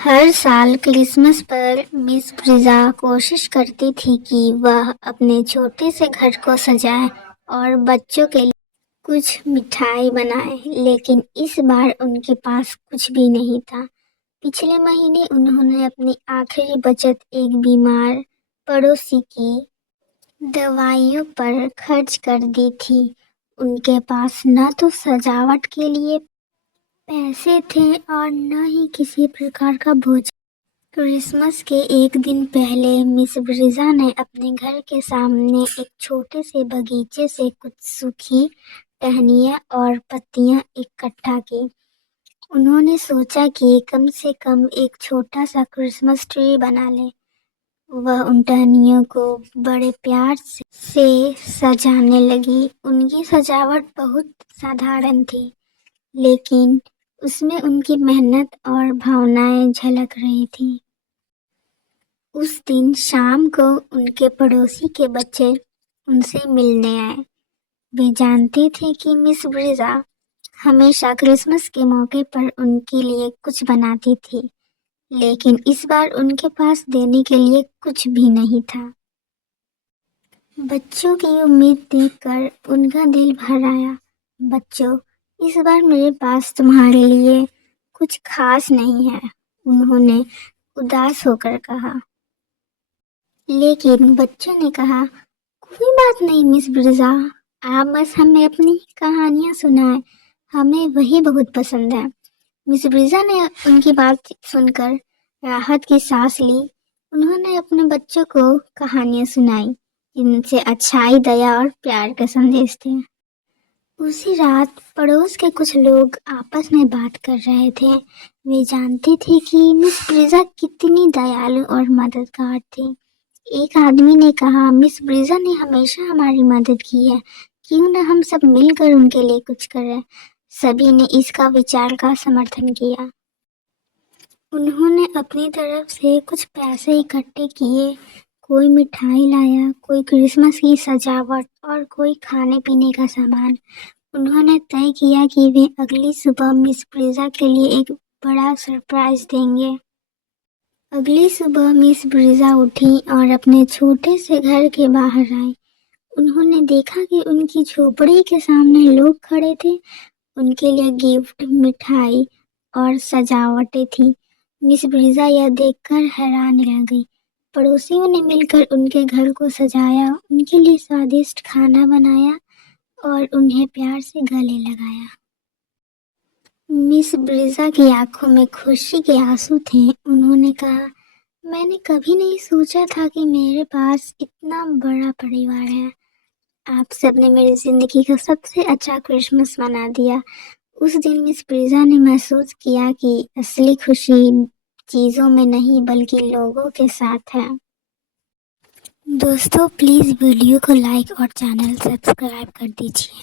हर साल क्रिसमस पर miss Brezza कोशिश करती थी कि वह अपने छोटे से घर को सजाए और बच्चों के लिए कुछ मिठाई बनाए, लेकिन इस बार उनके पास कुछ भी नहीं था। पिछले महीने उन्होंने अपनी आखिरी बचत एक बीमार पड़ोसी की दवाइयों पर खर्च कर दी थी। उनके पास न तो सजावट के लिए पैसे थे और न ही किसी प्रकार का भोजन। क्रिसमस के एक दिन पहले मिस ब्रिजा ने अपने घर के सामने एक छोटे से बगीचे से कुछ सूखी टहनियाँ और पत्तियाँ इकट्ठा की। उन्होंने सोचा कि कम से कम एक छोटा सा क्रिसमस ट्री बना ले। वह उन टहनियों को बड़े प्यार से सजाने लगी। उनकी सजावट बहुत साधारण थी, लेकिन उसमें उनकी मेहनत और भावनाएं झलक रही थीं। उस दिन शाम को उनके पड़ोसी के बच्चे उनसे मिलने आए। वे जानते थे कि मिस ब्रिजा हमेशा क्रिसमस के मौके पर उनके लिए कुछ बनाती थी, लेकिन इस बार उनके पास देने के लिए कुछ भी नहीं था। बच्चों की उम्मीद देखकर उनका दिल भर आया। बच्चों, इस बार मेरे पास तुम्हारे लिए कुछ खास नहीं है, उन्होंने उदास होकर कहा। लेकिन बच्चों ने कहा, कोई बात नहीं मिस ब्रिजा, आप बस हमें अपनी कहानियां सुनाएं, हमें वही बहुत पसंद है। मिस ब्रिजा ने उनकी बात सुनकर राहत की सांस ली। उन्होंने अपने बच्चों को कहानियां सुनाई, जिनसे अच्छाई, दया और प्यार के संदेश थे। उसी रात पड़ोस के कुछ लोग आपस में बात कर रहे थे। वे जानते थे कि मिस ब्रिजा कितनी दयालु और मददगार थी। एक आदमी ने कहा, मिस ब्रिजा ने हमेशा हमारी मदद की है, क्यों न हम सब मिलकर उनके लिए कुछ करें। सभी ने इसका विचार का समर्थन किया। उन्होंने अपनी तरफ से कुछ पैसे इकट्ठे किए। कोई मिठाई लाया, कोई क्रिसमस की सजावट और कोई खाने पीने का सामान। उन्होंने तय किया कि वे अगली सुबह मिस ब्रिजा के लिए एक बड़ा सरप्राइज देंगे। अगली सुबह मिस ब्रिजा उठी और अपने छोटे से घर के बाहर आई। उन्होंने देखा कि उनकी झोपड़ी के सामने लोग खड़े थे। उनके लिए गिफ्ट, मिठाई और सजावटें थी। मिस ब्रिजा यह देखकर हैरान रह गई। पड़ोसियों ने मिलकर उनके घर को सजाया, उनके लिए स्वादिष्ट खाना बनाया और उन्हें प्यार से गले लगाया। मिस ब्रिजा की आंखों में खुशी के आंसू थे। उन्होंने कहा, मैंने कभी नहीं सोचा था कि मेरे पास इतना बड़ा परिवार है। आप सबने मेरी जिंदगी का सबसे अच्छा क्रिसमस मना दिया। उस दिन मिस ब्रिजा ने महसूस किया कि असली खुशी चीज़ों में नहीं बल्कि लोगों के साथ है। दोस्तों, प्लीज़ वीडियो को लाइक और चैनल सब्सक्राइब कर दीजिए।